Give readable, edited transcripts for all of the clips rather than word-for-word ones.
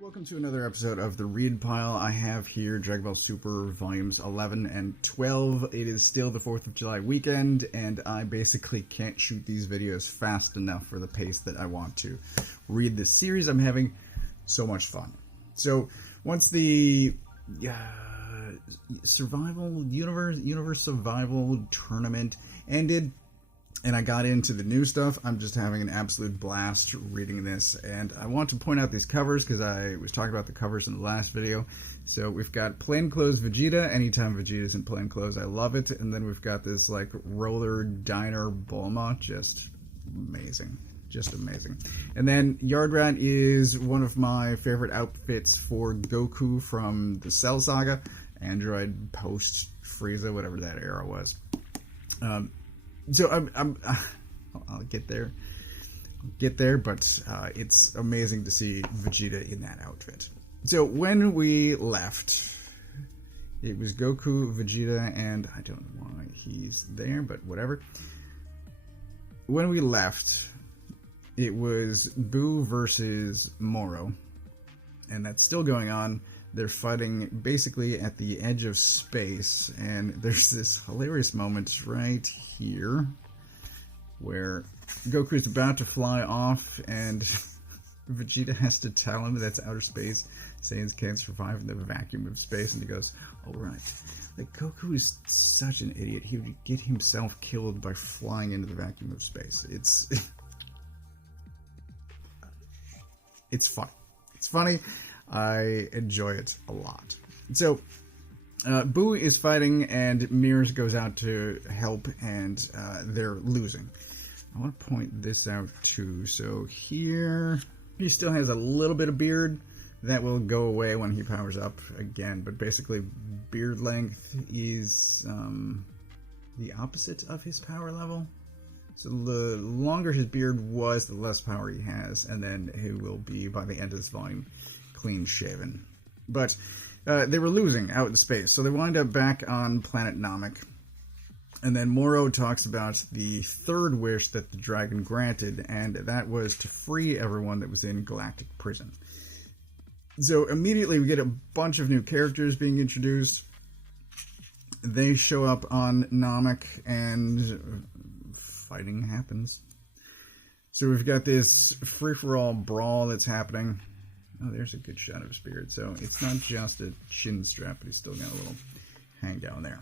Welcome to another episode of the Read Pile. I have here Dragon Ball Super Volumes 11 and 12. It is still the 4th of July weekend, and I basically can't shoot these videos fast enough for the pace that I want to read this series. I'm having so much fun. So, once the survival universe survival tournament ended, and I got into the new stuff, I'm just having an absolute blast reading this. And I want to point out these covers because I was talking about the covers in the last video. So we've got plainclothes Vegeta. Anytime Vegeta's in plainclothes, I love it. And then we've got this like roller diner Bulma. Just amazing. Just amazing. And then Yard Rat is one of my favorite outfits for Goku from the Cell Saga. Android post Freeza, whatever that era was. So I'll get there. But it's amazing to see Vegeta in that outfit. So when we left, it was Goku, Vegeta, and I don't know why he's there, but whatever. When we left, it was Buu versus Moro, and that's still going on. They're fighting basically at the edge of space, and there's this hilarious moment right here where Goku's about to fly off, and Vegeta has to tell him that's outer space. Saiyans can't survive in the vacuum of space, and he goes, "Alright." Like, Goku is such an idiot. He would get himself killed by flying into the vacuum of space. It's fun. It's funny. I enjoy it a lot. So, Buu is fighting, and Merus goes out to help, and they're losing. I want to point this out, too. So here, he still has a little bit of beard. That will go away when he powers up again, but basically, beard length is the opposite of his power level. So the longer his beard was, the less power he has, and then he will be, by the end of this volume, clean shaven. But they were losing out in space, so they wind up back on planet Namek. And then Moro talks about the third wish that the dragon granted, and that was to free everyone that was in Galactic Prison. So immediately we get a bunch of new characters being introduced. They show up on Namek, and fighting happens. So we've got this free-for-all brawl that's happening. Oh, there's a good shot of his beard. So it's not just a chin strap, but he's still got a little hang down there.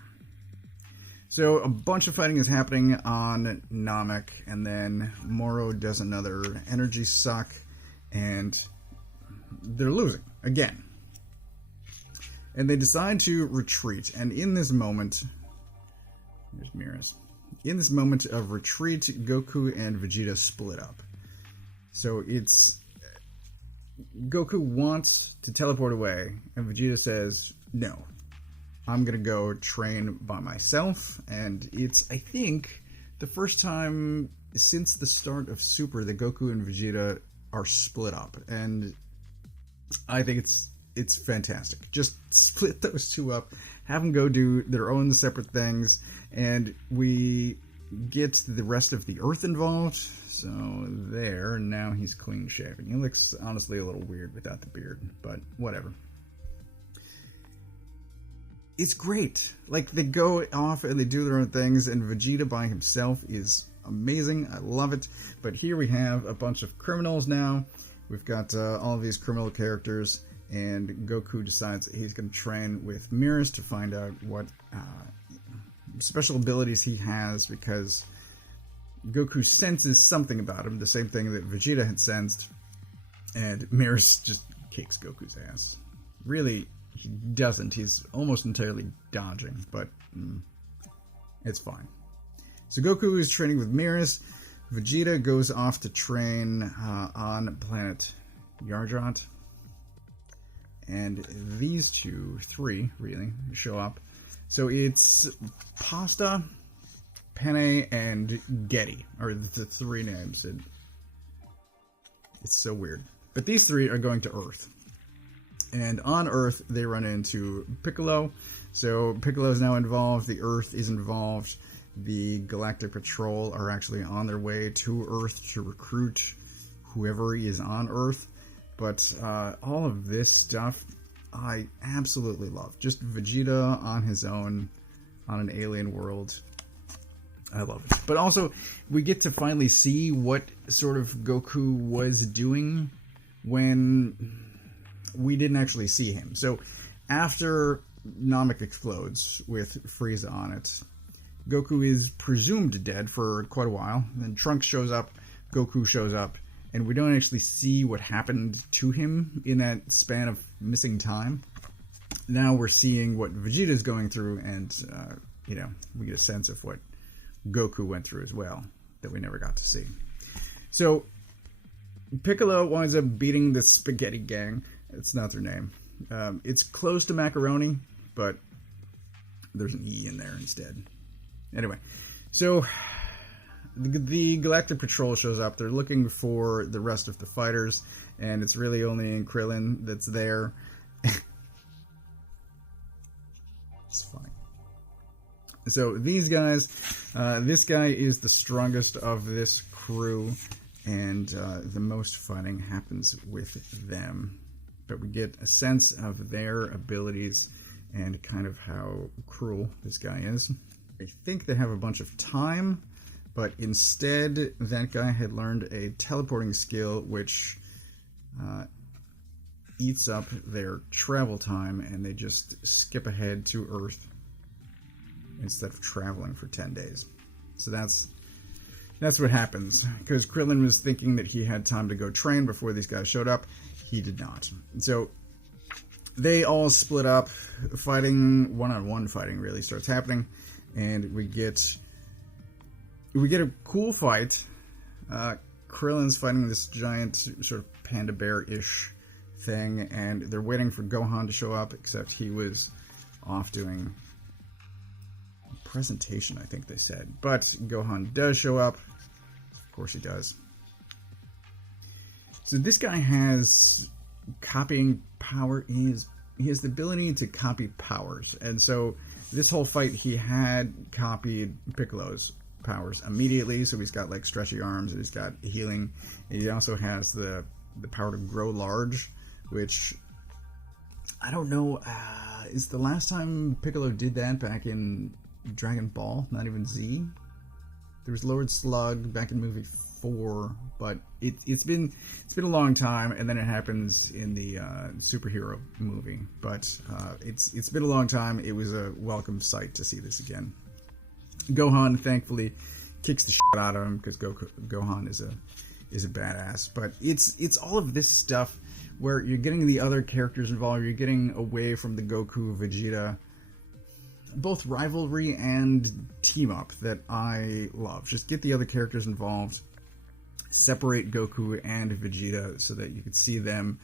So a bunch of fighting is happening on Namek, and then Moro does another energy suck, and they're losing again. And they decide to retreat, and in this moment, there's Merus. In this moment of retreat, Goku and Vegeta split up. So it's Goku wants to teleport away, and Vegeta says, "No, I'm gonna go train by myself." And it's, I think, the first time since the start of Super that Goku and Vegeta are split up, and I think it's fantastic. Just split those two up, have them go do their own separate things, and we get the rest of the Earth involved. So there, now he's clean shaven. He looks honestly a little weird without the beard, but whatever. It's great. Like, they go off and they do their own things, and Vegeta by himself is amazing. I love it. But here we have a bunch of criminals now. We've got all of these criminal characters, and Goku decides that he's going to train with Merus to find out what special abilities he has, because Goku senses something about him, the same thing that Vegeta had sensed, and Merus just kicks Goku's ass. Really, he doesn't. He's almost entirely dodging, but it's fine. So Goku is training with Merus. Vegeta goes off to train on planet Yardrat. And these three, really, show up. So it's Pasta, Penne, and Getty are the three names. It's so weird. But these three are going to Earth. And on Earth, they run into Piccolo. So Piccolo is now involved. The Earth is involved. The Galactic Patrol are actually on their way to Earth to recruit whoever is on Earth. But all of this stuff I absolutely love. Just Vegeta on his own on an alien world. I love it. But also, we get to finally see what sort of Goku was doing when we didn't actually see him. So, after Namek explodes with Frieza on it, Goku is presumed dead for quite a while. Then Trunks shows up, Goku shows up, and we don't actually see what happened to him in that span of missing time. Now we're seeing what Vegeta's going through, and, you know, we get a sense of what Goku went through as well, that we never got to see. So, Piccolo winds up beating the Spaghetti Gang. It's not their name. It's close to Macaroni, but there's an E in there instead. Anyway, so the Galactic Patrol shows up. They're looking for the rest of the fighters, and it's really only Krillin that's there. It's funny. So these guys, this guy is the strongest of this crew, and the most fighting happens with them. But we get a sense of their abilities and kind of how cruel this guy is. I think they have a bunch of time, but instead that guy had learned a teleporting skill which eats up their travel time, and they just skip ahead to Earth instead of traveling for 10 days. So that's what happens, because Krillin was thinking that he had time to go train before these guys showed up. He did not. So they all split up. Fighting, one-on-one fighting really starts happening, and we get a cool fight. Krillin's fighting this giant sort of panda bear-ish thing, and they're waiting for Gohan to show up, except he was off doing a presentation, I think they said. But Gohan does show up. Of course he does. So this guy has copying power. He has the ability to copy powers. And so this whole fight, he had copied Piccolo's powers immediately. So he's got like stretchy arms, and he's got healing. And he also has the power to grow large, which I don't know. Is the last time Piccolo did that back in Dragon Ball? Not even Z? There was Lord Slug back in movie 4, but it's been a long time, and then it happens in the superhero movie. But it's been a long time. It was a welcome sight to see this again. Gohan thankfully kicks the shit out of him, because Gohan is a badass. But it's all of this stuff where you're getting the other characters involved. You're getting away from the Goku Vegeta, both rivalry and team up that I love. Just get the other characters involved. Separate Goku and Vegeta so that you can see them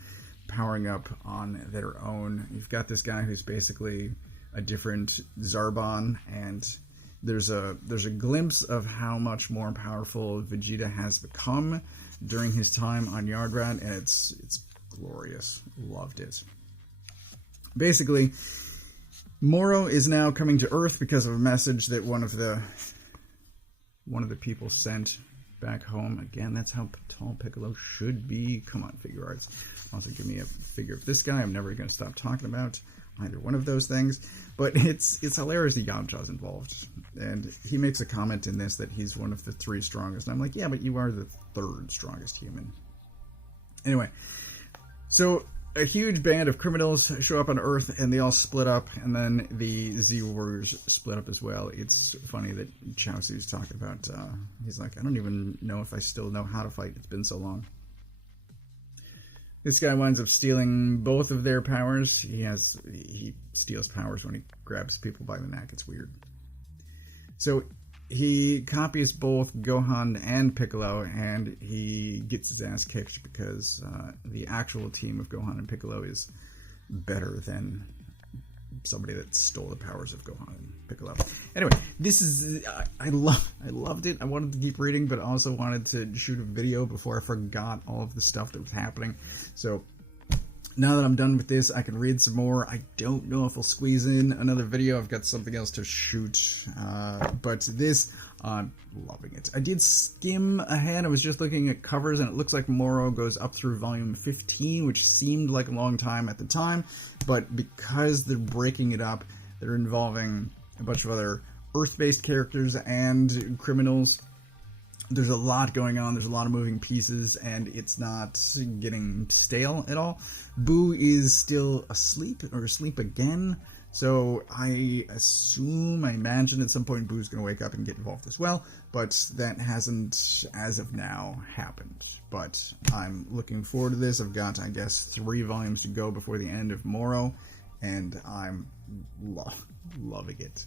powering up on their own. You've got this guy who's basically a different Zarbon, and there's a glimpse of how much more powerful Vegeta has become during his time on Yardrat, and it's glorious. Loved it. Basically, Moro is now coming to Earth because of a message that one of the people sent back home. Again, that's how tall Piccolo should be. Come on, figure arts. Also, give me a figure of this guy. I'm never going to stop talking about either one of those things. But it's hilarious that Yamcha's involved. And he makes a comment in this that he's one of the 3 strongest. And I'm like, yeah, but you are the 3rd strongest human. Anyway, so a huge band of criminals show up on Earth, and they all split up, and then the Z Warriors split up as well. It's funny that Chaozu's talking about, he's like, I don't even know if I still know how to fight. It's been so long. This guy winds up stealing both of their powers. He steals powers when he grabs people by the neck. It's weird. So he copies both Gohan and Piccolo, and he gets his ass kicked because the actual team of Gohan and Piccolo is better than somebody that stole the powers of Gohan and Piccolo. Anyway, this is I loved it. I wanted to keep reading, but also wanted to shoot a video before I forgot all of the stuff that was happening. So now that I'm done with this, I can read some more. I don't know if I'll squeeze in another video. I've got something else to shoot. But this I'm loving it. I did skim ahead. I was just looking at covers, and it looks like Moro goes up through volume 15, which seemed like a long time at the time, but because they're breaking it up, they're involving a bunch of other Earth-based characters and criminals. There's a lot going on, there's a lot of moving pieces, and it's not getting stale at all. Boo is still asleep, or asleep again, so I imagine at some point Boo's going to wake up and get involved as well, but that hasn't, as of now, happened. But I'm looking forward to this. I've got, I guess, 3 volumes to go before the end of Moro, and I'm loving it.